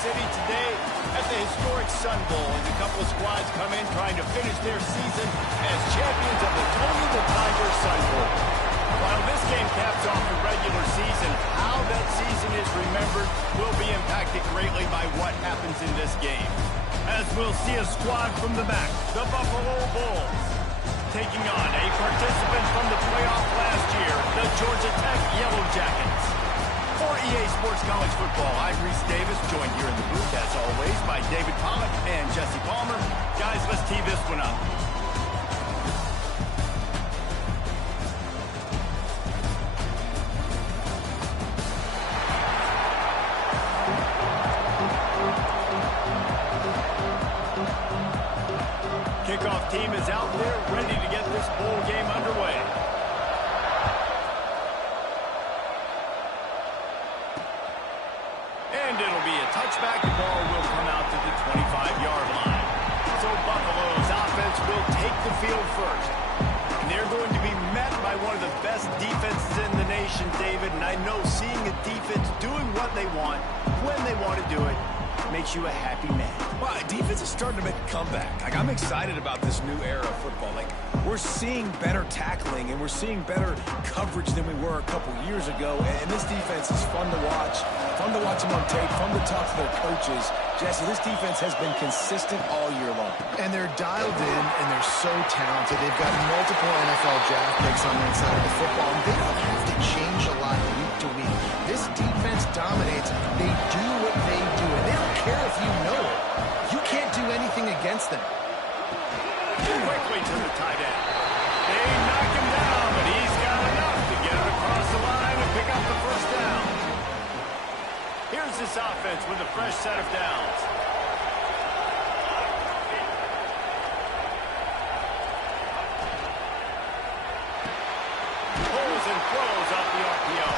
City today at the historic Sun Bowl as a couple of squads come in trying to finish their season as champions of the Tony the Tiger Sun Bowl. While this game caps off the regular season, how that season is remembered will be impacted greatly by what happens in this game. As we'll see a squad from the back, the Buffalo Bulls, taking on a participant from the playoff last year, the Georgia Tech Yellow Jackets. For EA Sports College Football, I'm Reese Davis, joined here in the booth, as always, by David Pollack and Jesse Palmer. Guys, let's tee this one up. Kickoff team is out there, ready to get this bowl game underway. And it'll be a touchback. The ball will come out to the 25-yard line. So Buffalo's offense will take the field first. And they're going to be met by one of the best defenses in the nation, David. And I know seeing a defense doing what they want, when they want to do it, makes you a happy man. Well, defense is starting to make a comeback. I'm excited about this new era of football. We're seeing better tackling and we're seeing better coverage than we were a couple years ago. And this defense is fun to watch them on tape, fun to talk to their coaches. Jesse, this defense has been consistent all year long. And they're dialed in and they're so talented. They've got multiple NFL draft picks on that side of the football. And they don't have to change a lot week to week. This defense dominates. They do what they do. And they don't care if you know it. You can't do anything against them. Quickly to the tight end. They knock him down, but he's got enough to get it across the line and pick up the first down. Here's this offense with a fresh set of downs. Pulls and throws off the RPO.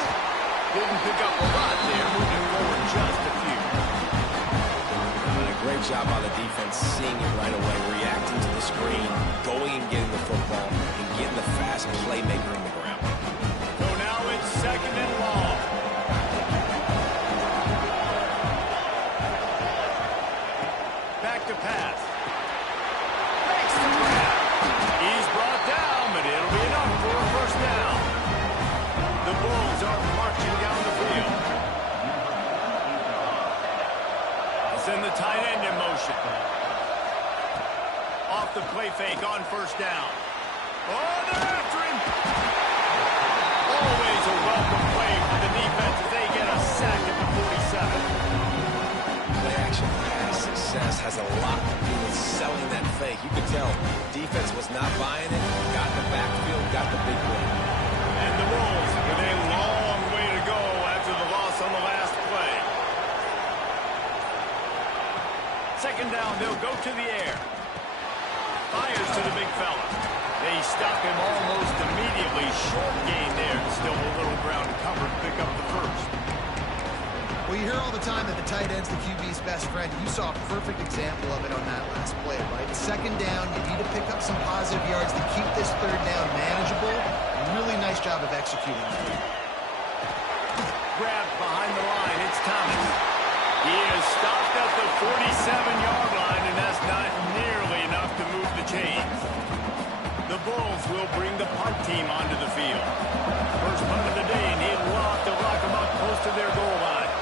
Didn't pick up a lot there, moving forward just a few. Great job by the defense, seeing it right away, reacting to the screen, going and getting the football, and getting the fast playmaker in the ground. So now it's second and long. Back to pass. Makes the grab. He's brought down, but it'll be enough for a first down. The Bulls are marching down the field. Send the tight end in motion. Off the play fake on first down. Oh, they're after him. Always a welcome play for the defense as they get a sack at the 47. Play action pass success has a lot to do with selling that fake. You could tell defense was not buying it. Got in the backfield, got the big play. And the Bulls with a long way to go after the loss on the last play. Second down, they'll go to the air. Fires to the big fella. They stop him almost immediately. Short gain there. Still a little ground to cover to pick up the first. Well, you hear all the time that the tight end's the QB's best friend. You saw a perfect example of it on that last play, right? Second down, you need to pick up some positive yards to keep this third down manageable. Really nice job of executing that. Grabbed behind the line. It's Thomas. He is stopped at the 47-yard line, and that's not nearly enough to move the chains. The Bulls will bring the punt team onto the field. First punt of the day, and he'd love to lock them up close to their goal line.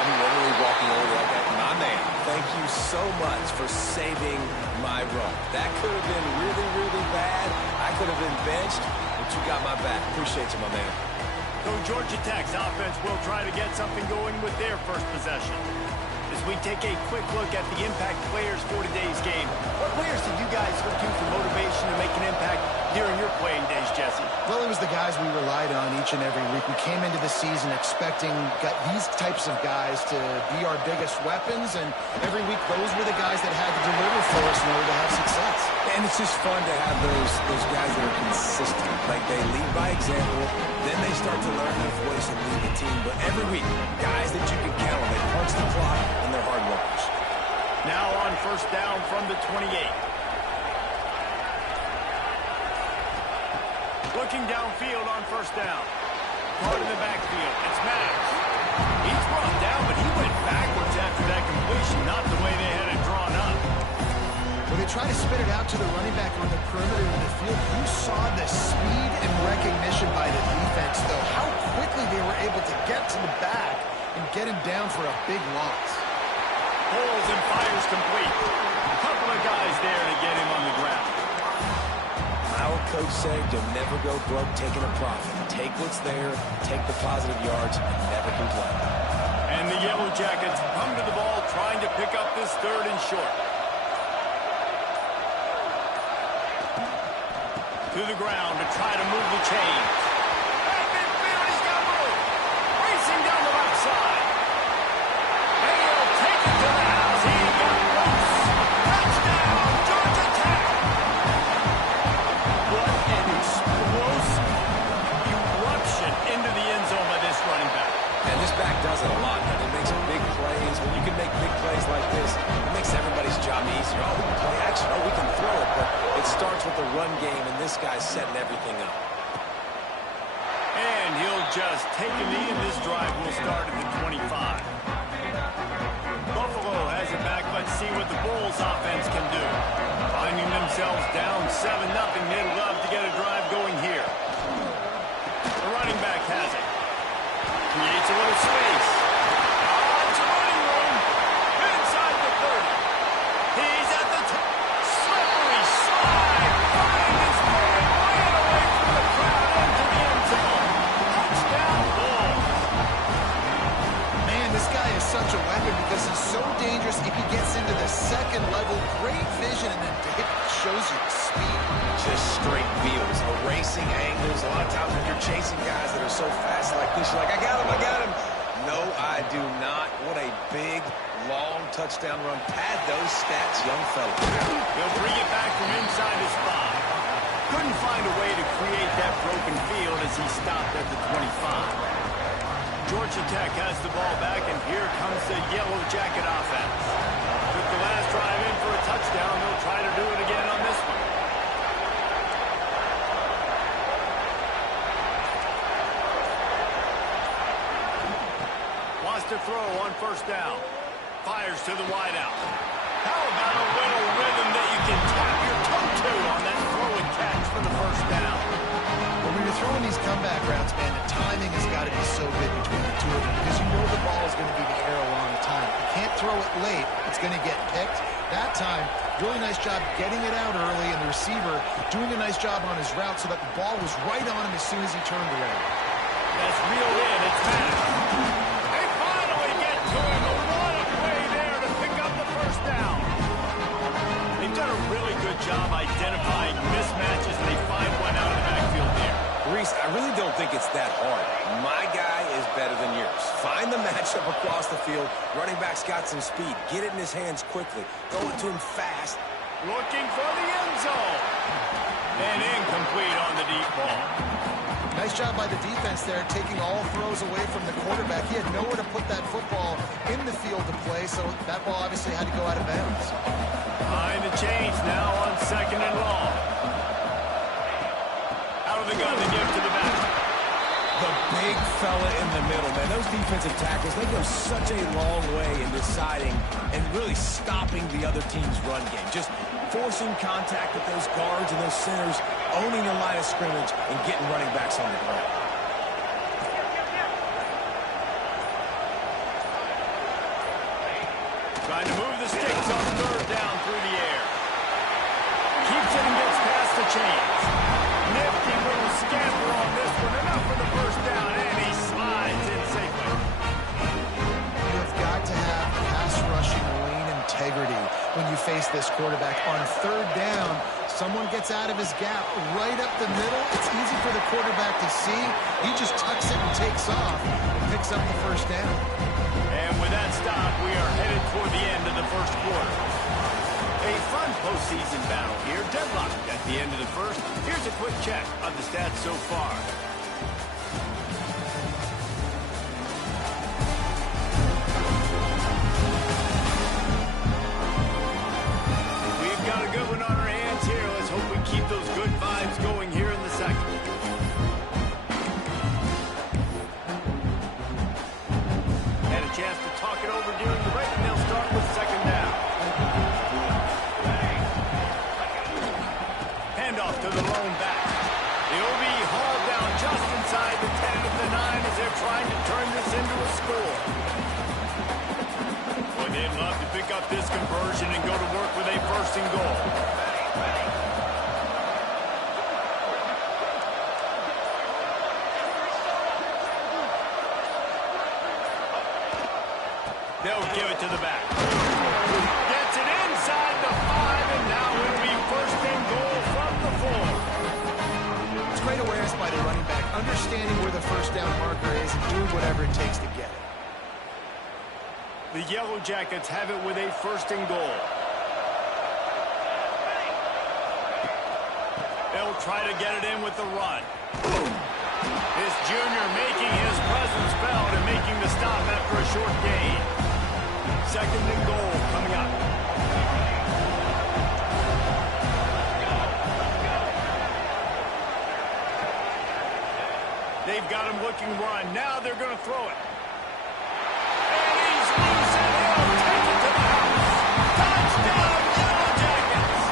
I'm literally walking over like that. My man, thank you so much for saving my run. That could have been really, really bad. I could have been benched, but you got my back. Appreciate you, my man. So Georgia Tech's offense will try to get something going with their first possession. As we take a quick look at the impact players for today's game, what players did you guys look to for motivation to make an impact during your playing days, Jesse? Well, it was the guys we relied on each and every week. We came into the season expecting these types of guys to be our biggest weapons, and every week those were the guys that had to deliver for us in order to have success. And it's just fun to have those guys that are consistent. Like, they lead by example, then they start to learn their voice and lead the team. But every week, guys that you can count on, they punch the clock, and they're hard workers. Now on first down from the 28. Looking downfield on first down. Caught in the backfield, and try to spit it out to the running back on the perimeter of the field. You saw the speed and recognition by the defense, though. How quickly they were able to get to the back and get him down for a big loss. Pulls and fires complete. A couple of guys there to get him on the ground. Our coach said you'll never go broke taking a profit. Take what's there, take the positive yards, and never complain. And the Yellow Jackets come to the ball trying to pick up this 3rd and short. To the ground to try to move the chains. And midfield, he's got room. Racing down the left side. And he'll take it to the house. He got loose. Touchdown, Georgia Tech. What an explosive eruption into the end zone by this running back. And this back does it a lot, man. It makes big plays. When you can make big plays like this, it makes everybody's job easier. Oh, we can play action. Oh, we can throw it. But it starts with the run game, and this guy's setting everything up. And he'll just take a knee, and this drive will start at the 25. Buffalo has it back. Let's see what the Bulls offense can do. Finding themselves down 7-0. They'd love to get a drive going here. The running back has it. Creates a little space. It's a running room. Inside the 30. He's at the slippery slide. Find his way right away from the crowd into the end zone. Touchdown, Bulls. Man, this guy is such a weapon because he's so dangerous if he gets into the 2nd level. Great vision, and then it shows you the speed. Just straight wheels, erasing angles. A lot of times when you're chasing guys that are so fast like this, you're like, I got him. No, I do not. What a big, long touchdown run. Pad those stats, young fella. He'll bring it back from inside his 5. Couldn't find a way to create that broken field as he stopped at the 25. Georgia Tech has the ball back, and here comes the Yellow Jacket offense. Took the last drive in for a touchdown. They'll try to do it again on this one. Wants to throw on 1st down. Fires to the wideout. How about a little rhythm that you can tap your toe to on that throw and catch for the 1st down? When you're throwing these comeback routes, man, the timing has got to be so good between the two of them because you know the ball is going to be in the air a long time. You can't throw it late. It's going to get picked. That time, really nice job getting it out early, and the receiver doing a nice job on his route so that the ball was right on him as soon as he turned around. That's reeled in. It's Matt. They finally get to him. What a play there to pick up the 1st down. They've done a really good job identifying mismatches, and they find one out of the backfield there. Reese, I really don't think it's that hard. My guy is better than yours. Find the matchup across the field. Running back's got some speed. Get it in his hands quickly. Throw it to him fast. Looking for the end zone. And incomplete on the deep ball. Nice job by the defense there, taking all throws away from the quarterback. He had nowhere to put that football in the field to play, so that ball obviously had to go out of bounds. Behind the chains now on 2nd and long. Out of the gun to give to the back. The big fella in the middle, man. Those defensive tackles, they go such a long way in deciding and really stopping the other team's run game. Just forcing contact with those guards and those centers, owning the line of scrimmage, and getting running backs on the ground. Trying to move the sticks on 3rd down through the air. Keeps it and gets past the chains. Nifty little scamper on this one. Enough for the 1st down, and he slides in safely. You have got to have pass rushing lane integrity when you face this quarterback. On 3rd down, someone gets out of his gap right up the middle. It's easy for the quarterback to see. He just tucks it and takes off and picks up the 1st down. And with that stop, we are headed toward the end of the 1st quarter. A fun postseason battle here, deadlocked at the end of the 1st. Here's a quick check of the stats so far. We've got a good one on our hands here. Let's hope we keep those good vibes going here in the 2nd. Had a chance to talk it over during the break, and they'll start with 2nd down. the lone back. He'll be hauled down just inside the 10 of the 9 as they're trying to turn this into a score. Boy, they'd love to pick up this conversion and go to work with a first and goal. They'll give it to the back. Gets it inside the 5, and now it'll be first and goal from the 4. It's great awareness by the running back, understanding where the first down marker is and doing whatever it takes to get it. The Yellow Jackets have it with a first and goal. They'll try to get it in with the run. This junior making his presence felt and making the stop after a short gain. Second and goal coming up. They've got him looking run. Now they're going to throw it. And he's loose and he'll take it to the house. Touchdown, Yellow Jackets!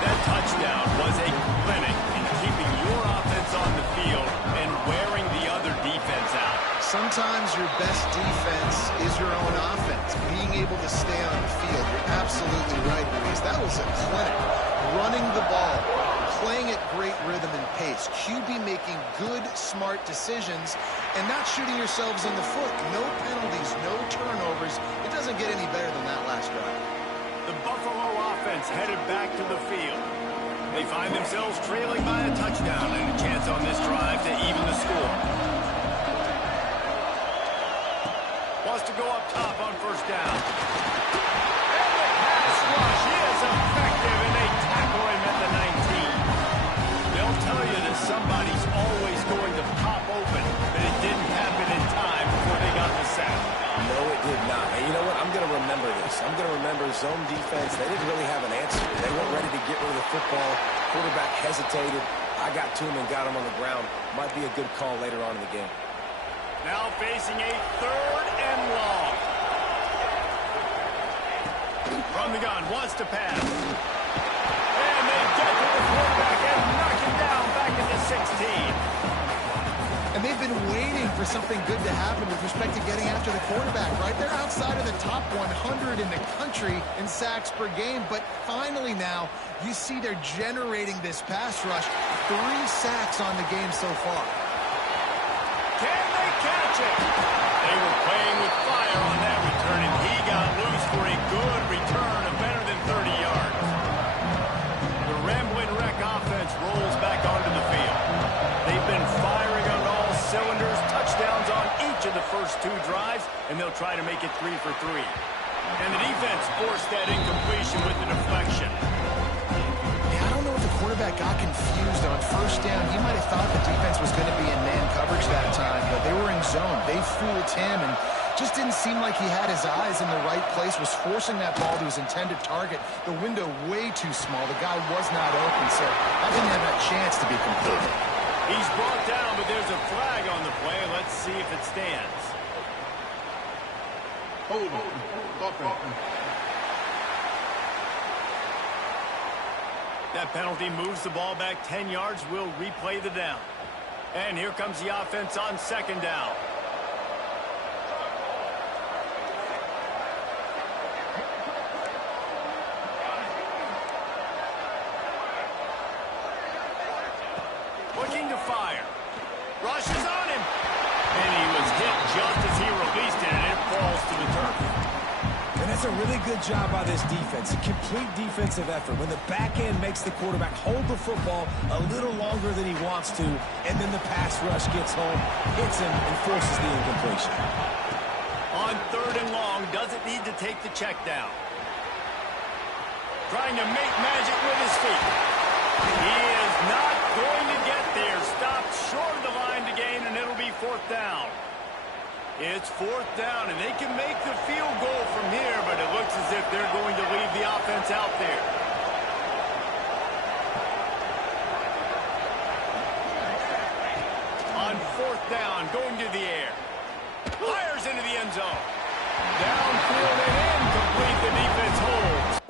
That touchdown was a clinic in keeping your offense on the field and wearing the other defense out. Sometimes your best defense is your own offense. Being able to stay on the field, you're absolutely right, Luis. That was a clinic. Running the ball, playing at great rhythm and pace. QB making good, smart decisions and not shooting yourselves in the foot. No penalties, no turnovers. It doesn't get any better than that last drive. The Buffalo offense headed back to the field. They find themselves trailing by a touchdown and a chance on this drive to even the score. Wants to go up top on first down. And the pass rush is effective, and they tackle him at the 19. They'll tell you that somebody's always going to pop open, but it didn't happen in time before they got the sack. No, it did not. And you know what? I'm going to remember this. I'm going to remember zone defense. They didn't really have an answer. They weren't ready to get rid of the football. Quarterback hesitated. I got to him and got him on the ground. Might be a good call later on in the game. Now facing a third and long. From the gun, wants to pass. And they get to the quarterback and knock him down back at the 16. And they've been waiting for something good to happen with respect to getting after the quarterback, right? They're outside of the top 100 in the country in sacks per game, but finally now you see they're generating this pass rush. 3 sacks on the game so far. Can they catch it? They were playing with fire on that return, and he got loose for a good return of better than 30 yards. The Ramblin' Wreck offense rolls back onto the field. They've been firing on all cylinders, touchdowns on each of the first 2 drives, and they'll try to make it 3 for 3. And the defense forced that incompletion with the deflection. I don't know if the quarterback got confused on first down. He might have thought the defense was going to be in man coverage that time, but they were in zone. They fooled him and just didn't seem like he had his eyes in the right place, was forcing that ball to his intended target. The window way too small. The guy was not open, so I didn't have that chance to be completed. He's brought down, but there's a flag on the play. Let's see if it stands. Hold on. Offense. That penalty moves the ball back 10 yards. We'll replay the down. And here comes the offense on second down. Looking to fire. Rushes on him. And he was hit just as he released it, and it falls to the turf. And that's a really good job by this defense. A complete defensive effort. When the back end makes the quarterback hold the football a little longer than he wants to, and then the pass rush gets home, hits him, and forces the incompletion. On third and long, doesn't need to take the check down. Trying to make magic with his feet. He is not going to get there. Stopped short of the line to gain, and it'll be 4th down. It's 4th down, and they can make the field goal from here, but it looks as if they're going to leave the offense out there. On 4th down, going to the air. Fires into the end zone. Downfield and incomplete. The defense holds.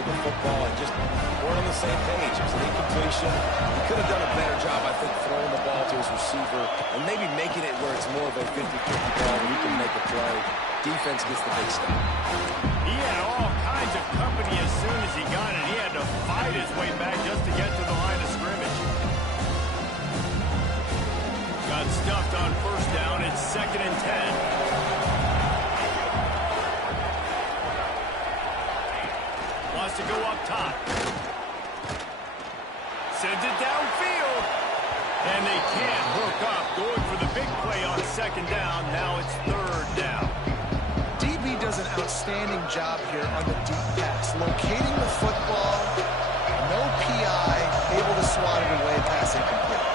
carried the football and just weren't on the same page. It was an incompletion. He could have done a better job, I think, throwing the ball to his receiver and maybe making it where it's more of a 50-50 ball where he can make a play. Defense gets the big stop. He had all kinds of company as soon as he got it. He had to fight his way back just to get to the line of scrimmage. Got stuffed on first down. It's 2nd and 10. Wants to go up top. Sends it downfield. And they can't hook up. Going for the big play on 2nd down. Now it's 3rd down. DB does an outstanding job here on the deep pass. Locating the football, no PI, able to swat it away, pass incomplete.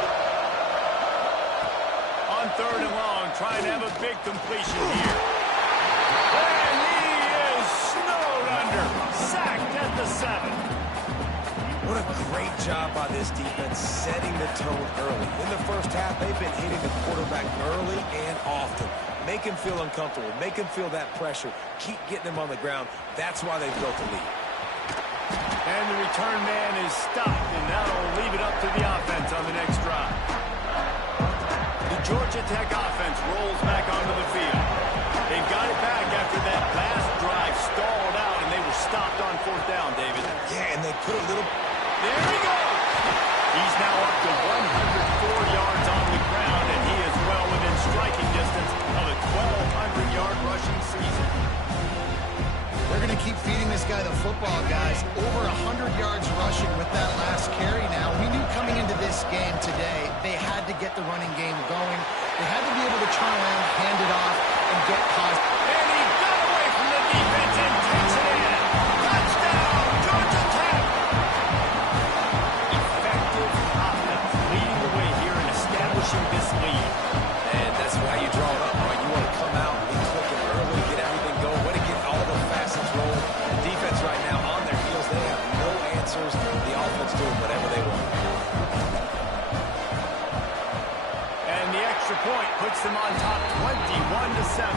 On 3rd and long, trying to have a big completion here. And he is snowed under. Sacked at the 7. What a great job by this defense setting the tone early. In the first half, they've been hitting the quarterback early and often. Make him feel uncomfortable. Make him feel that pressure. Keep getting him on the ground. That's why they've built the lead. And the return man is stopped, and that'll leave it up to the offense on the next drive. The Georgia Tech offense rolls back onto the field. They've got it back after that last drive stalled out, and they were stopped on 4th down, David. Yeah, and they put a little... There he goes! He's now up to 104 yards on the ground, and he is well within striking distance of a 1,200-yard rushing season. They're going to keep feeding this guy the football, guys. Over 100 yards rushing with that last carry now. We knew coming into this game today, they had to get the running game going. They had to be able to turn around, hand it off, and get positive. And he got away from the defense and takes it in. Touchdown, Georgia Tech! Effective offense leading the way here and establishing this lead. And that's why you draw it up, right? You want to come out, be quick and early, get everything going. Way to get all the facets rolling. The defense right now on their heels. They have no answers. The offense doing whatever they want. And the extra point puts them on top 21-7.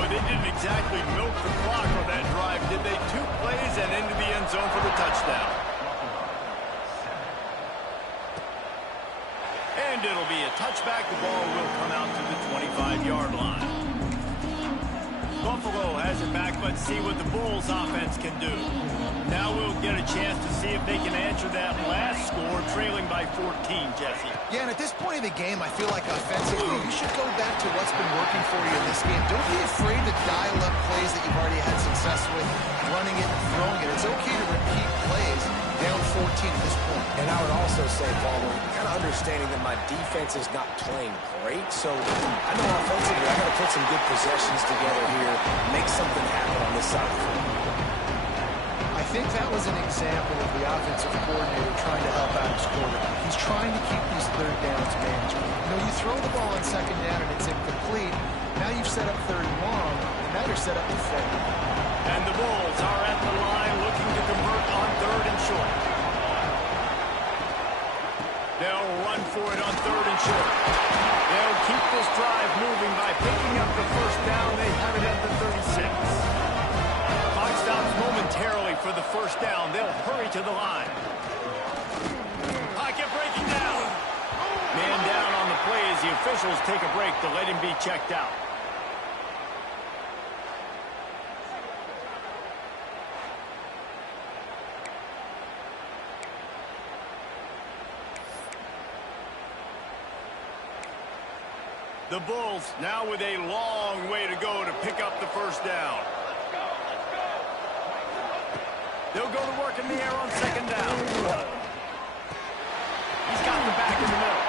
But they didn't exactly milk the clock on that drive, did they? 2 plays and into the end zone for the touchdown. And it'll be a touchback. The ball will come out to the 25-yard line. Buffalo has it back. Let's see what the Bulls offense can do. Now we'll get a chance to see if they can answer that last score, trailing by 14, Jesse. Yeah, and at this point in the game, I feel like offensively, you should go back to what's been working for you in this game. Don't be afraid to dial up plays that you've already had success with, running it and throwing it. It's okay to repeat plays down 14 at this point. And I would also say, Paul, kind of understanding that my defense is not playing great, so I know offensively I got to put some good possessions together here, make something happen on this side of the field. I think that was an example of the offensive coordinator trying to help out his quarterback. He's trying to keep these 3rd downs manageable. You know, you throw the ball on 2nd down and it's incomplete. Now you've set up 3rd and long, and now you're set up for 4th. And the Bulls are at the line looking to convert on 3rd and short. They'll run for it on 3rd and short. They'll keep this drive moving by picking up the 1st down. They have it at the 36. Clock stops momentarily for the 1st down. They'll hurry to the line. Pocket breaking down. Man down on the play as the officials take a break to let him be checked out. The Bulls now with a long way to go to pick up the 1st down. They'll go to work in the air on 2nd down. He's got the back in the middle.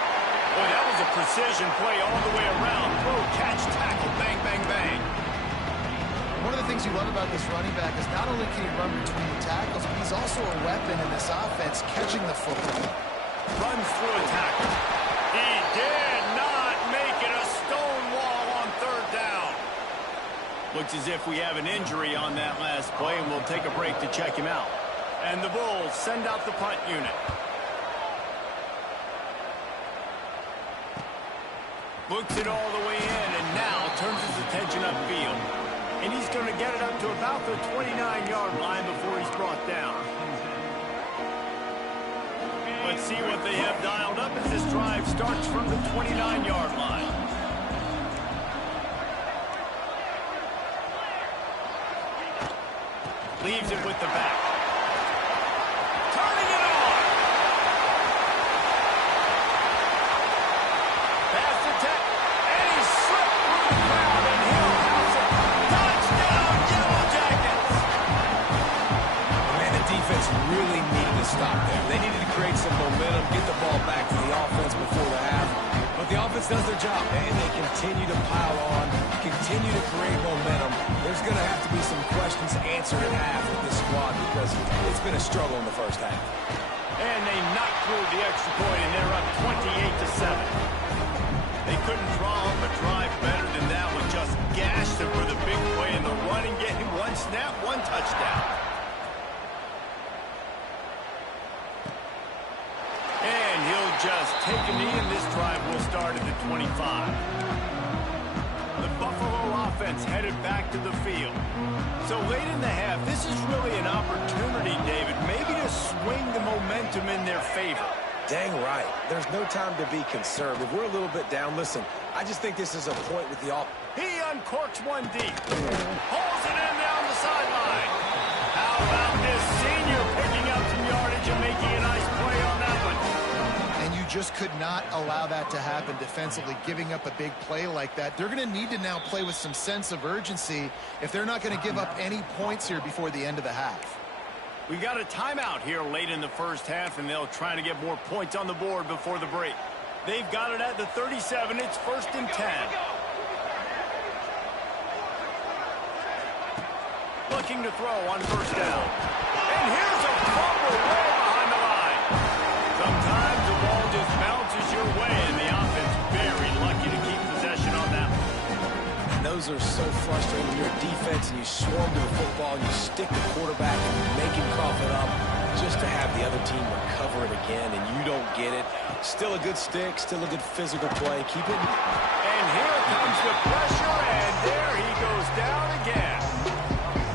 Boy, that was a precision play all the way around. Throw, catch, tackle, bang, bang, bang. One of the things you love about this running back is not only can he run between the tackles, but he's also a weapon in this offense, catching the football. Runs through a tackle. He did not make it a stone wall on 3rd down. Looks as if we have an injury on that last play, and we'll take a break to check him out. And the Bulls send out the punt unit. Looks it all the way in, and now turns his attention upfield. And he's going to get it up to about the 29-yard line before he's brought brought down. Let's see what they have dialed up as this drive starts from the 29-yard line. Leaves it with the back. Turning it on. Pass attack. And he slipped through the crowd, and he'll house it. Touchdown, Yellow Jackets. Man, the defense really needed to stop there. They needed to create some momentum, get the ball back to the offense before the half. But the offense does their job, and they continue to pile on, continue to create momentum. There's going to have to be some questions answered at half with this squad because it's been a struggle in the first half. And they knocked through the extra point, and they're up 28-7. They couldn't draw up a drive better than that one. Just gashed them for the big play in the running game. One snap, one touchdown. And he'll just take a knee, and this drive will start at the 25. The Buffalo offense headed back to the field. So late in the half, this is really an opportunity, David, maybe to swing the momentum in their favor. Dang right. There's no time to be conservative. We're a little bit down. Listen, I just think this is a point with the offense. He uncorks one deep. Pulls it in down the sideline. How about this senior picking up some yardage and making a nice play on that one? And you just could not allow that to happen defensively, giving up a big play like that. They're going to need to now play with some sense of urgency if they're not going to give up any points here before the end of the half. We got a timeout here late in the first half, and they'll try to get more points on the board before the break. They've got it at the 37. It's 1st and 10. Looking to throw on 1st down. And here's a fumble way behind the line. Sometimes the ball just bounces your way, and the offense very lucky to keep possession on that one. And those are so frustrating when you're a defense and you swarm to the football and you stick the quarterback and you make him cough it up just to have the other team recover it again and you don't get it. Still a good stick, still a good physical play. Keep it. And here comes the pressure, and there he goes down again.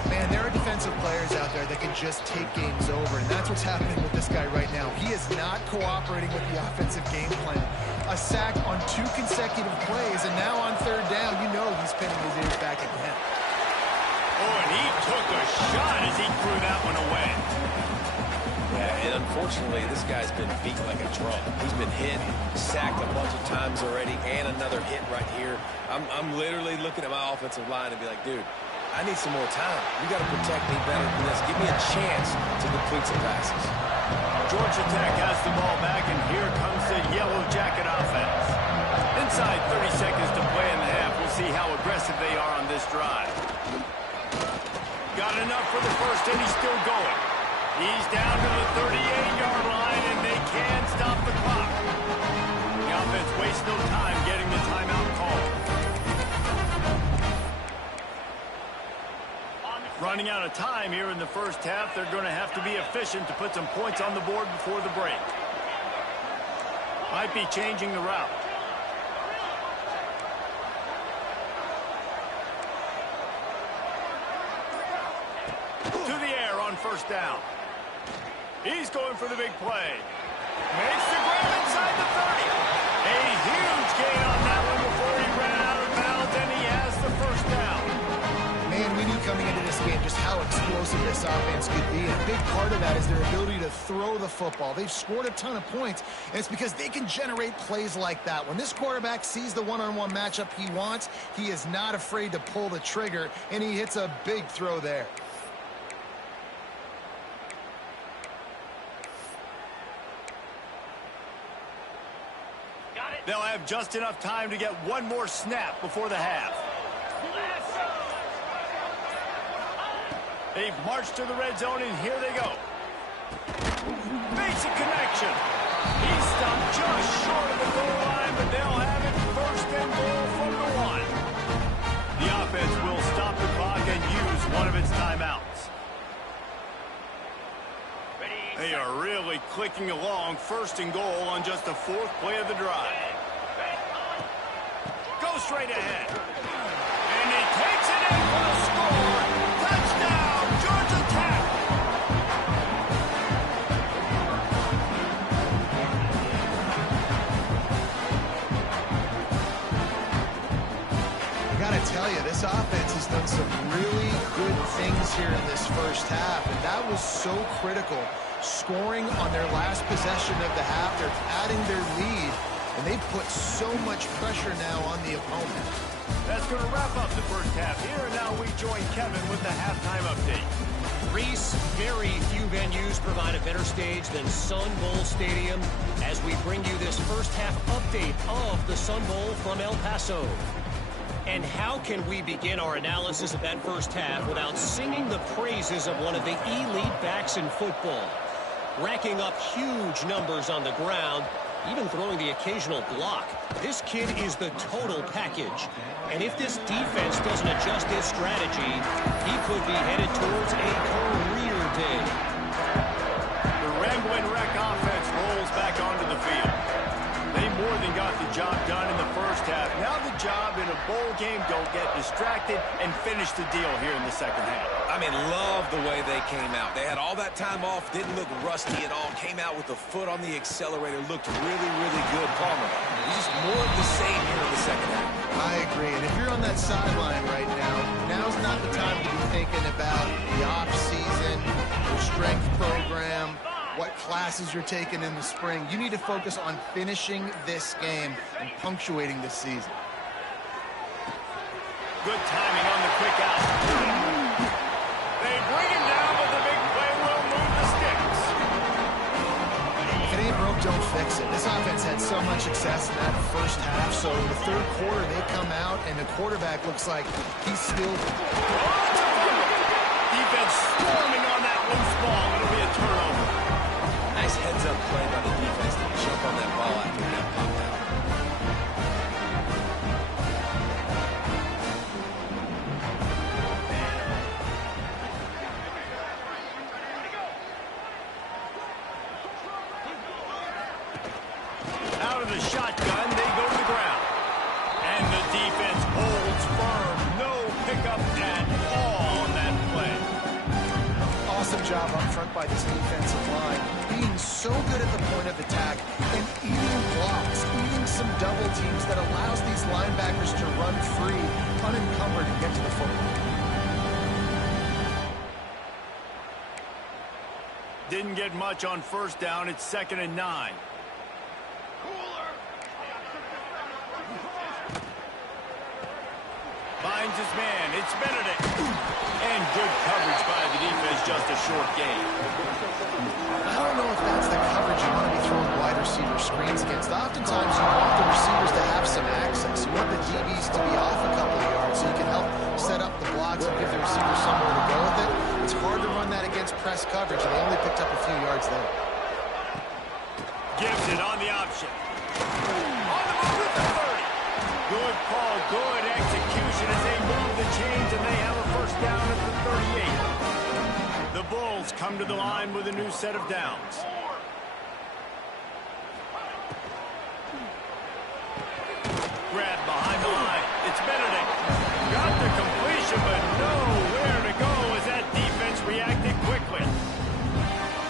Man, there are defensive players out there that can just take games over, and that's what's happening with this guy right now. He is not cooperating with the offensive game plan. A sack on 2 consecutive plays, and now on 3rd down, you know he's pinning his ears back again. Oh, and he took a shot as he threw that one away. Yeah, and unfortunately, this guy's been beat like a drum. He's been hit, sacked a bunch of times already, and another hit right here. I'm literally looking at my offensive line and be like, dude, I need some more time. You got to protect me better than this. Give me a chance to complete some passes. Georgia Tech has the ball back, and here comes the Yellow Jacket offense. Inside 30 seconds to play in the half. We'll see how aggressive they are on this drive. Got enough for the first, and he's still going. He's down to the 38-yard line, and they can stop the clock. The offense wastes no time getting the timeout called. Running out of time here in the first half. They're going to have to be efficient to put some points on the board before the break. Might be changing the route. To the air on 1st down. He's going for the big play. Makes the grab inside the 30. A huge gain on that one before he ran out of bounds, and he has the 1st down. Man, we knew coming into this game just how explosive this offense could be. And a big part of that is their ability to throw the football. They've scored a ton of points, and it's because they can generate plays like that. When this quarterback sees the one-on-one matchup he wants, he is not afraid to pull the trigger, and he hits a big throw there. They'll have just enough time to get one more snap before the half. They've marched to the red zone, and here they go. Basic connection. He's stopped just short of the goal line, but they'll have it 1st and goal from the 1. The offense will stop the clock and use one of its timeouts. They are really clicking along. 1st and goal on just the 4th play of the drive. Go straight ahead. And he takes it in for the score. Touchdown, Georgia Tech. this first half, and that was so critical. Scoring on their last possession of the half, they're adding their lead, and they put so much pressure now on the opponent. That's going to wrap up the first half here, and now we join Kevin with the halftime update. Reese, very few venues provide a better stage than Sun Bowl Stadium as we bring you this first half update of the Sun Bowl from El Paso. And how can we begin our analysis of that first half without singing the praises of one of the elite backs in football? Racking up huge numbers on the ground, even throwing the occasional block. This kid is the total package. And if this defense doesn't adjust his strategy, he could be headed towards a career day. The Ramblin' Wreck offense rolls back onto the field. They more than got the job done in the first half. Now the job in a bowl game, don't get distracted and finish the deal here in the second half. I mean, love the way they came out. They had all that time off, didn't look rusty at all, came out with the foot on the accelerator, looked really, really good. Palmer, it's just more of the same here in the second half. I agree, and if you're on that sideline right now, now's not the time to be thinking about the off-season, your strength program, what classes you're taking in the spring. You need to focus on finishing this game and punctuating this season. Good timing on the quick out. They bring him down, but the big play will move the sticks. If it ain't broke, don't fix it. This offense had so much success in that first half, so in the third quarter they come out and the quarterback looks like he's still... Defense storming on that loose ball. It'll be a turnover. Nice heads-up play by the defense to jump on that ball after it got popped out. Out of the shotgun, they go to the ground. And the defense holds firm. No pickup at all on that play. Awesome job up front by this defensive line, being so good at the point of attack and eating blocks, eating some double teams that allows these linebackers to run free, unencumbered, and get to the football. Didn't get much on first down. It's 2nd and 9. Finds his man. It's Benedict. And good coverage by the defense, just a short gain. I don't know if that's the coverage you want to be throwing wide receiver screens against. Oftentimes you want the receivers to have some access. You want the DBs to be off a couple of yards so you can help set up the blocks and give the receiver somewhere to go with it. It's hard to run that against press coverage, and they only picked up a few yards there. Gives it on the option. On the move at the 30. Good call, good execution as they move the chains, and they have a first down at the 38. The Bulls come to the line with a new set of downs. Grab behind the line. It's Benedict. Got the completion, but nowhere to go as that defense reacted quickly.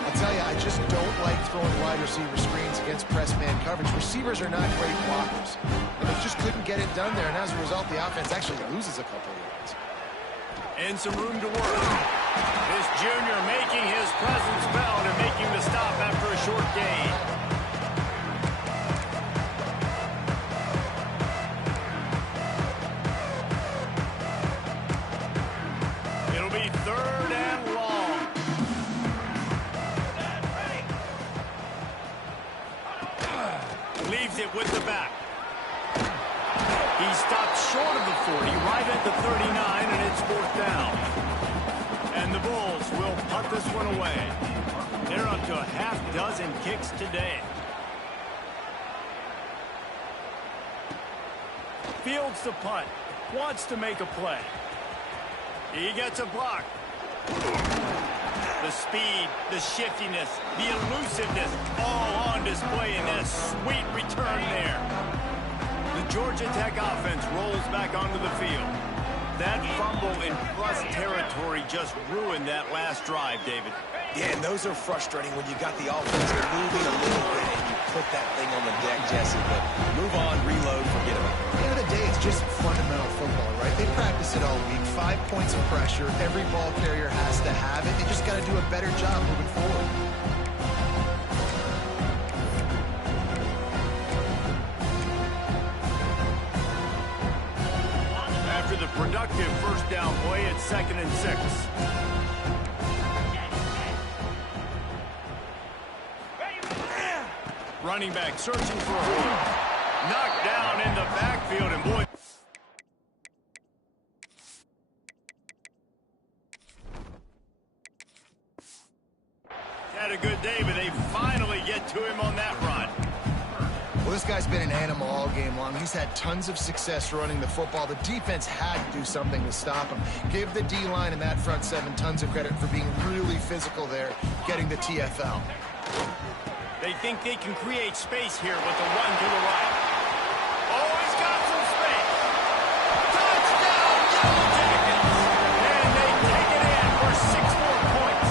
I'll tell you, I just don't like throwing wide receiver screens against press man coverage. Receivers are not great blockers, and they just couldn't get it done there, and as a result, the offense actually loses a couple of yards. And some room to work. This junior making his presence felt and making the stop after a short gain. It'll be 3rd and long. Leaves it with the back. He stopped short of the 40, right at the 39, and it's 4th down. And the Bulls will punt this one away. They're up to a half-dozen kicks today. Fields the punt. Wants to make a play. He gets a block. The speed, the shiftiness, the elusiveness, all on display in that sweet return there. The Georgia Tech offense rolls back onto the field. That fumble in plus territory just ruined that last drive, David. Yeah, and those are frustrating when you got the offense moving a little bit and you put that thing on the deck, Jesse. But move on, reload, forget about it. At the end of the day, it's It's just fundamental football, right? They practice it all week. 5 points of pressure. Every ball carrier has to have it. They just got to do a better job moving forward. After the productive first down play, it's 2nd and 6. Running back searching for a hole. Knocked down in the backfield, and boy. Had a good day, but they finally get to him on that run. Well, this guy's been an animal all game long. He's had tons of success running the football. The defense had to do something to stop him. Give the D-line and that front seven tons of credit for being really physical there, getting the TFL. They think they can create space here with the run to the right. Oh, he's got some space. Touchdown, Yellow Jackets! And they take it in for 6 more points.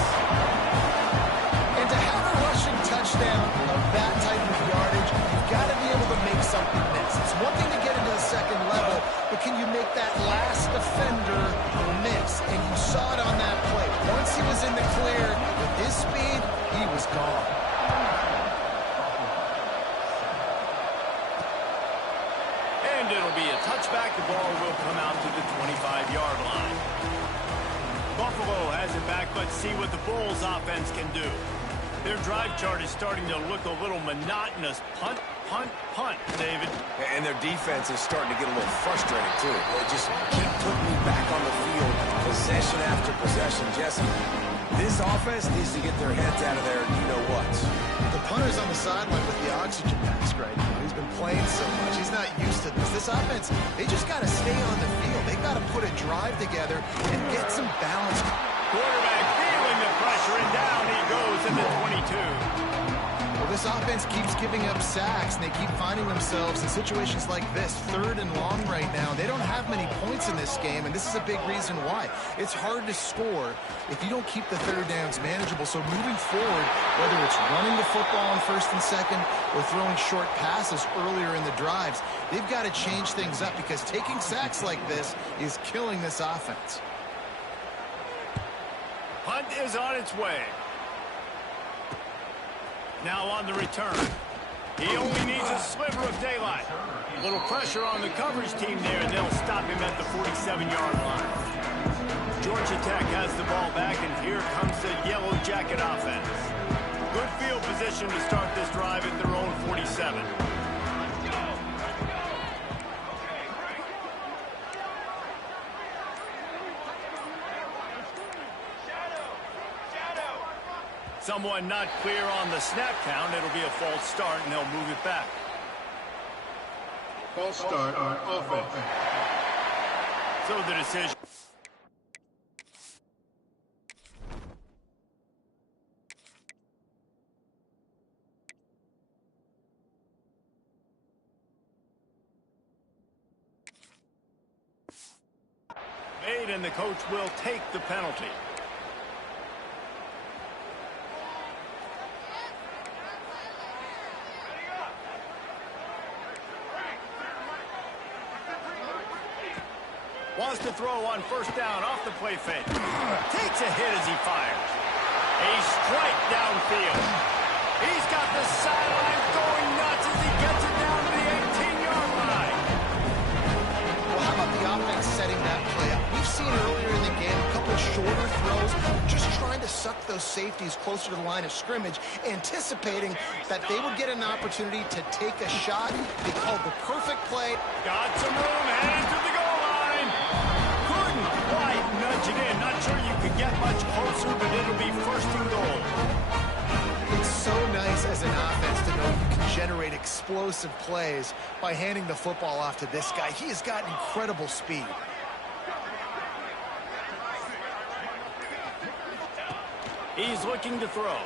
And to have a rushing touchdown of that type of yardage, you've got to be able to make something miss. It's one thing to get into the second level, but can you make that last defender miss? And you saw it on that play. Once he was in the clear, with his speed, he was gone. And it'll be a touchback. The ball will come out to the 25-yard line. Buffalo has it back. Let's see what the Bulls offense can do. Their drive chart is starting to look a little monotonous. Punt, punt, punt, David. And their defense is starting to get a little frustrated, too. They just keep putting me back on the field, possession after possession. Jesse, this offense needs to get their heads out of there, you-know-what. The punter's on the sideline with the oxygen mask right now. He's been playing so much. He's not used to this. This offense, they just got to stay on the field. They got to put a drive together and get some balance. Quarterback feeling the pressure, and down he goes in the 22. Well, this offense keeps giving up sacks, and they keep finding themselves in situations like this, 3rd and long right now. They don't have many points in this game, and this is a big reason why. It's hard to score if you don't keep the third downs manageable. So moving forward, whether it's running the football on 1st and 2nd or throwing short passes earlier in the drives, they've got to change things up because taking sacks like this is killing this offense. Punt is on its way. Now on the return. He only needs a sliver of daylight. A little pressure on the coverage team there, and they'll stop him at the 47-yard line. Georgia Tech has the ball back, and here comes the Yellow Jacket offense. Good field position to start this drive at their own 47. Someone not clear on the snap count. It'll be a false start, and they'll move it back. False start on offense. So the decision. Made, and the coach will take the penalty. Wants to throw on 1st down off the play fake. Takes a hit as he fires. A strike downfield. He's got the sidelines going nuts as he gets it down to the 18-yard line. Well, how about the offense setting that play up? We've seen earlier in the game a couple of shorter throws, just trying to suck those safeties closer to the line of scrimmage, anticipating that they would get an opportunity to take a shot. They called the perfect play. Got some room, heading to the goal line. Couldn't quite nudge it in. Not sure you could get much closer, but it'll be 1st and goal. It's so nice as an offense to know you can generate explosive plays by handing the football off to this guy. He has got incredible speed. He's looking to throw.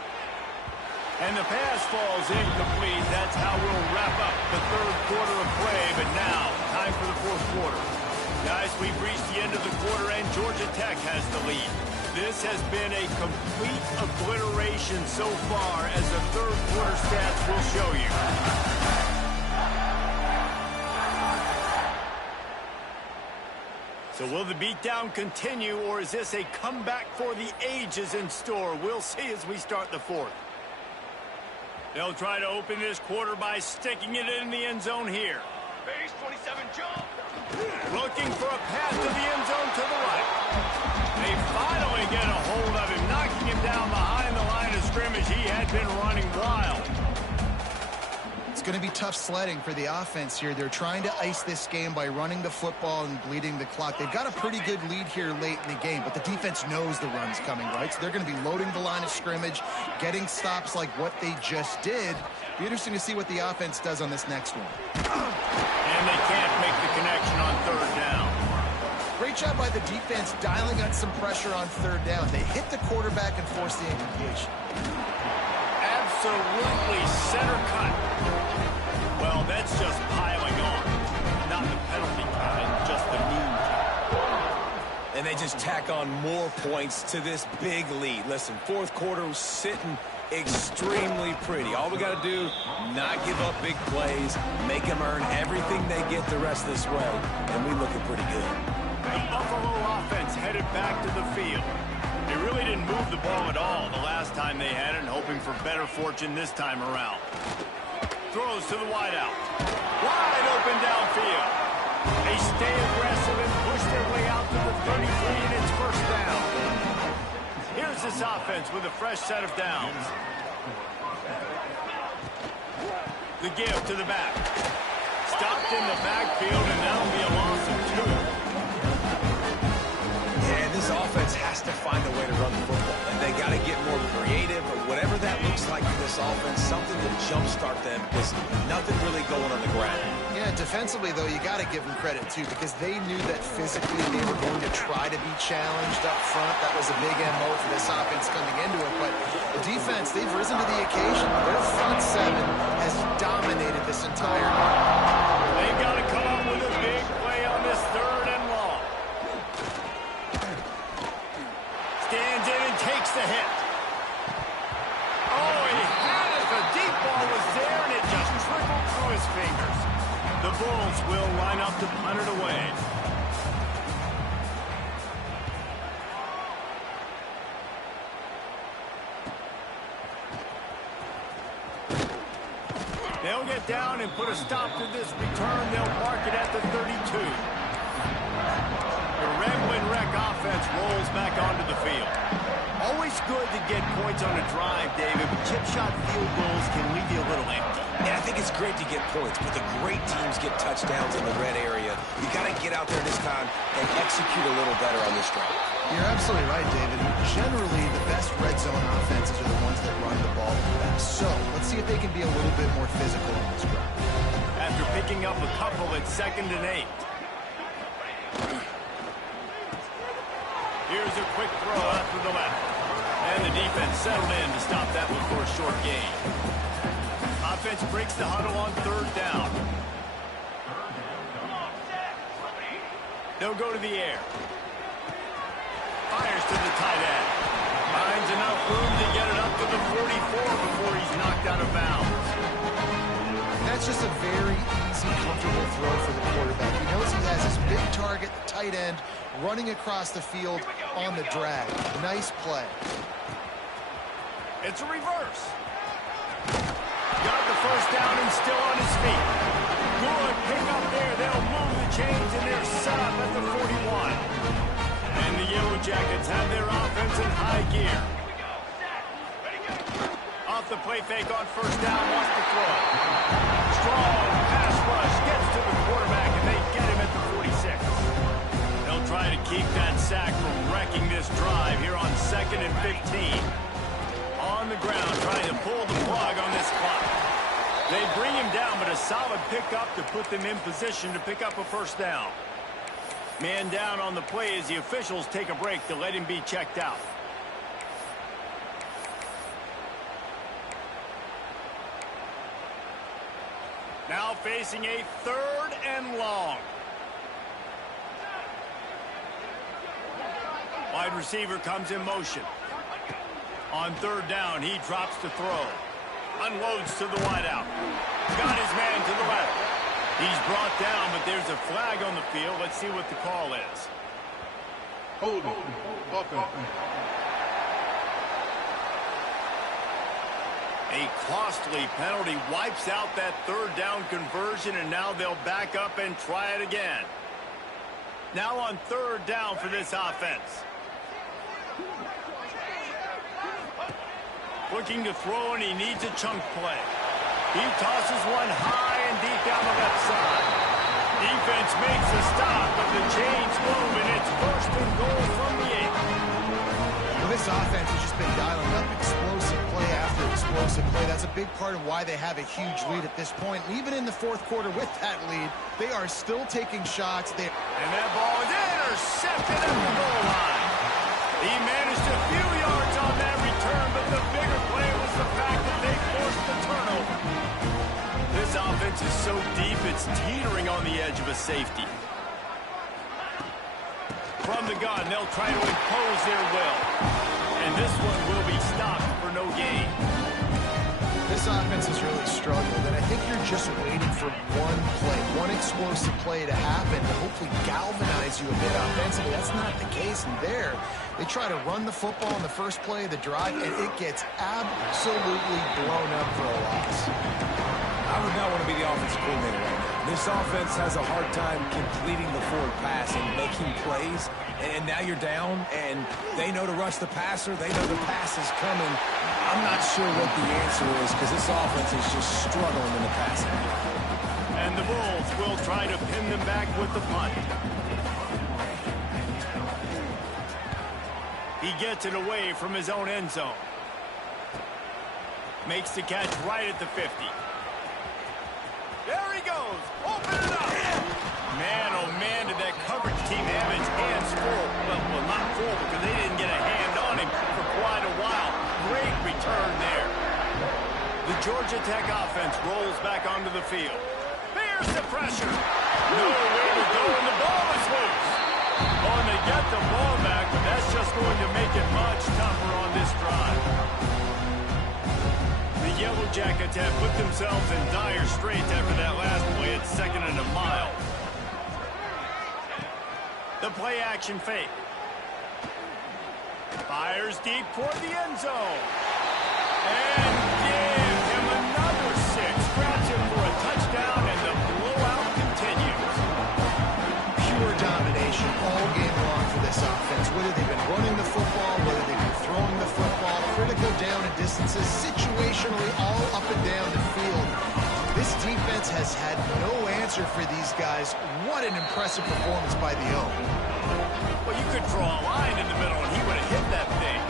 And the pass falls incomplete. That's how we'll wrap up the 3rd quarter of play. But now, time for the 4th quarter. Guys, we've reached the end of the quarter, and Georgia Tech has the lead. This has been a complete obliteration so far, as the 3rd quarter stats will show you. So will the beatdown continue, or is this a comeback for the ages in store? We'll see as we start the fourth. They'll try to open this quarter by sticking it in the end zone here. Base 27 jump. Looking for a pass to the end zone to the right. They finally get a hold of him, knocking him down behind the line of scrimmage. He had been running wild. It's going to be tough sledding for the offense here. They're trying to ice this game by running the football and bleeding the clock. They've got a pretty good lead here late in the game, but the defense knows the run's coming, right? So they're going to be loading the line of scrimmage, getting stops like what they just did. Be interesting to see what the offense does on this next one. And they can't make the connection on third down. Great job by the defense dialing on some pressure on third down. They hit the quarterback and forced the incompletion. Absolutely center cut. Well, that's just piling on. Not the penalty kind, just the mean kind. And they just tack on more points to this big lead. Listen, fourth quarter was sitting extremely pretty. All we got to do, not give up big plays, make them earn everything they get the rest of this way, and we looking pretty good. The Buffalo offense headed back to the field. They really didn't move the ball at all the last time they had it, and hoping for better fortune this time around. Throws to the wideout. Wide open downfield. They stay aggressive and push their way out to the 33, and it's first down. Here's this offense with a fresh set of downs. The give to the back. Stopped in the backfield, and that'll be a loss of 2. Yeah, this offense has to find a way to run the football, and they got to get more creative or whatever that looks like for this offense, something to jumpstart them because nothing really going on the ground. Yeah, defensively, though, you got to give them credit, too, because they knew that physically they were going to try to be challenged up front. That was a big MO for this offense coming into it, but the defense, they've risen to the occasion. Their front seven has dominated this entire game. They've got to come up with a big play on this third and long. Stands in and takes the hit. Oh, he had it. The deep ball was there, and it just trickled through his fingers. The Bulls will line up to punt it away. They'll get down and put a stop to this return. They'll mark it at the 32. The Red Wreck offense rolls back onto the field. Always good to get points on a drive, David, but chip shot field goals can leave you a little empty. And I think it's great to get points, but the great teams get touchdowns in the red area. You got to get out there this time and execute a little better on this drive. You're absolutely right, David. Generally, the best red zone offenses are the ones that run the ball the best. So, let's see if they can be a little bit more physical on this drive. After picking up a couple at 2nd and 8. Here's a quick throw out to the left. And the defense settled in to stop that one for a short gain. Offense breaks the huddle on third down. They'll go to the air. Fires to the tight end. Finds enough room to get it up to the 44 before he's knocked out of bounds. That's just a very easy, comfortable throw for the quarterback. He knows he has his big target, the tight end, running across the field on the drag. Nice play. It's a reverse. Got the first down and still on his feet. Good pick up there. They'll move the chains and they're set up at the 41. And the Yellow Jackets have their offense in high gear. Off the play fake on first down, wants to throw. Strong pass rush gets to the quarterback and they get him at the 46. They'll try to keep that sack from wrecking this drive here on 2nd and 15. On the ground, trying to pull the plug on this clock. They bring him down, but a solid pickup to put them in position to pick up a first down. Man down on the play as the officials take a break to let him be checked out. Now facing a 3rd and long. Wide receiver comes in motion. On third down, he drops to throw. Unloads to the wideout. Got his man to the left. He's brought down, but there's a flag on the field. Let's see what the call is. Holding. Offense. A costly penalty wipes out that third down conversion, and now they'll back up and try it again. Now on third down for this offense. Looking to throw, and he needs a chunk play. He tosses one high and deep down the left side. Defense makes a stop, but the chains move, and it's first and goal from the 8. Well, this offense has just been dialing up explosive play after explosive play. That's a big part of why they have a huge lead at this point. And even in the fourth quarter with that lead, they are still taking shots. And that ball is intercepted at the goal line. He managed a few yards on that return, but the bigger play was the fact that they forced the turnover. This offense is so deep, it's teetering on the edge of a safety. From the gun, they'll try to impose their will. And this one will be stopped for no gain. This offense has really struggled, and I think you're just waiting for one play, one explosive play to happen to hopefully galvanize you a bit offensively. That's not the case, and there, they try to run the football on the first play of the drive, and it gets absolutely blown up for a loss. I would not want to be the offensive coordinator right now. This offense has a hard time completing the forward pass and making plays, and now you're down, and they know to rush the passer. They know the pass is coming. I'm not sure what the answer is because this offense is just struggling in the passing. And the Bulls will try to pin them back with the punt. He gets it away from his own end zone. Makes the catch right at the 50. There he goes. Open it up. Man, oh man, did that coverage team have its hands full. Well, not full because they didn't get a hand on him for quite a while. Great return there. The Georgia Tech offense rolls back onto the field. There's the pressure. No way to go, and the ball is loose. Oh, and they get the ball back, but that's just going to make it much tougher on this drive. The Yellow Jackets have put themselves in dire straits after that last play at 2nd and a mile. The play action fake. Fires deep toward the end zone. And give him another 6. Grabs him for a touchdown, and the blowout continues. Pure domination all game long for this offense. Whether they've been running the football, whether they've been throwing the football, critical down and distances, situationally all up and down the field. This defense has had no answer for these guys. What an impressive performance by the O. Well, you could draw a line in the middle, and he would have hit that thing.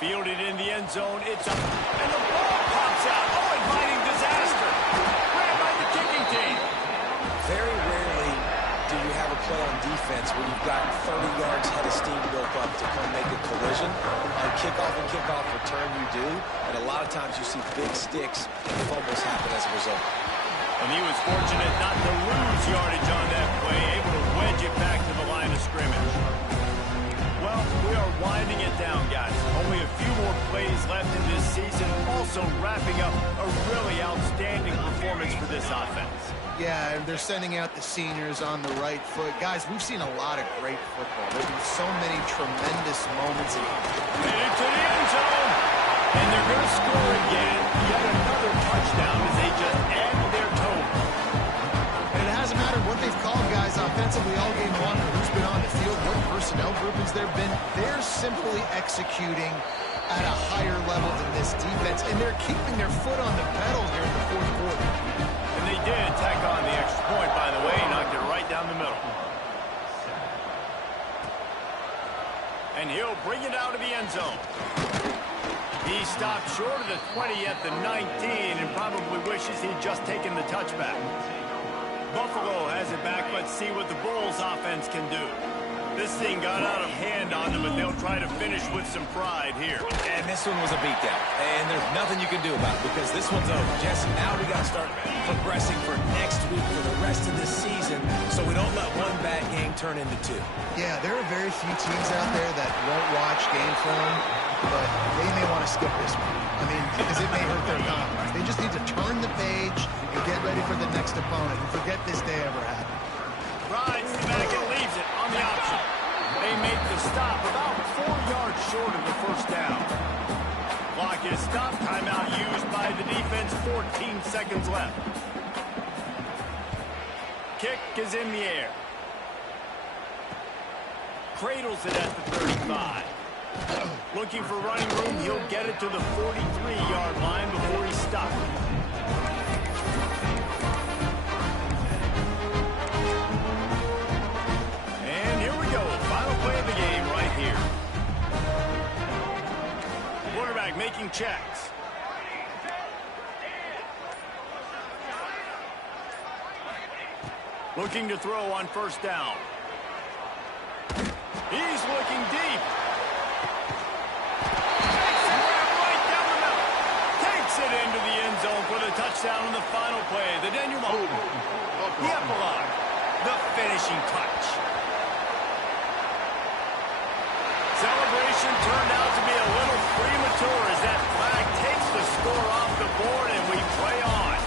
Fielded in the end zone. It's up, and the ball pops out. Oh, inviting disaster. Grabbed by the kicking team. Very rarely do you have a play on defense where you've got 30 yards head of steam built up to come make a collision. On kickoff and kickoff return, you do. And a lot of times you see big sticks and fumbles happen as a result. And he was fortunate not to lose yardage on that play, able to wedge it back to the line of scrimmage. Well, we are winding it down, guys. Only a few more plays left in this season, also wrapping up a really outstanding performance for this offense. Yeah, and they're sending out the seniors on the right foot. Guys, we've seen a lot of great football. There's been so many tremendous moments. And into the end zone. And they're going to score again. Yet another touchdown as they just add their total. And it hasn't mattered what they've called, guys, offensively all game long, or who's been on the field, what personnel groupings there have been. They're simply executing at a higher level than this defense, and they're keeping their foot on the pedal here in the fourth quarter. And they did tack on the extra point, by the way, knocked it right down the middle. And he'll bring it out of the end zone. He stopped short of the 20 at the 19 and probably wishes he'd just taken the touchback. Buffalo has it back. Let's see what the Bulls offense can do. This thing got out of hand on them, but they'll try to finish with some pride here. And this one was a beatdown. And there's nothing you can do about it because this one's over. Jesse, now we got to start progressing for next week for the rest of this season so we don't let one bad game turn into two. Yeah, there are very few teams out there that won't watch game film but they may want to skip this one. I mean, because it may hurt their confidence. They just need to turn the page and get ready for the next opponent and forget this day ever happened. Rides back and leaves it on the option. They make the stop about 4 yards short of the first down. Clock is stopped. Timeout used by the defense. 14 seconds left. Kick is in the air. Cradles it at the 35. Looking for running room. He'll get it to the 43-yard line before he's stopped. And here we go. Final play of the game right here. Quarterback making checks. Looking to throw on first down. He's looking deep. Right down the middle. Takes it into the end zone for the touchdown on the final play. The denouement. The epilogue. The finishing touch. Celebration turned out to be a little premature as that flag takes the score off the board and we play on.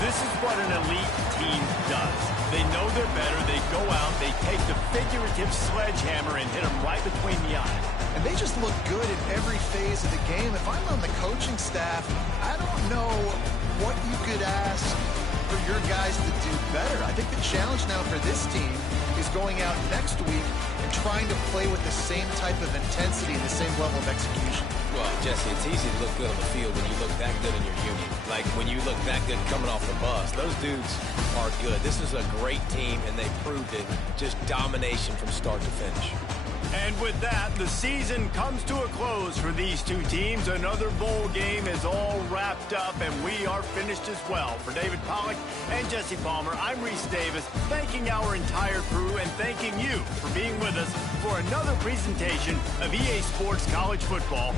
This is what an elite team does. They know they're better. They go out. They take the figurative sledgehammer and hit them right between the eyes. And they just look good in every phase of the game. If I'm on the coaching staff, I don't know what you could ask for your guys to do better. I think the challenge now for this team is going out next week and trying to play with the same type of intensity and the same level of execution. Well, Jesse, it's easy to look good on the field when you look that good in your union. Like, when you look that good coming off the bus, those dudes are good. This is a great team, and they proved it. Just domination from start to finish. And with that, the season comes to a close for these two teams. Another bowl game is all wrapped up, and we are finished as well. For David Pollack and Jesse Palmer, I'm Reese Davis, thanking our entire crew and thanking you for being with us for another presentation of EA Sports College Football.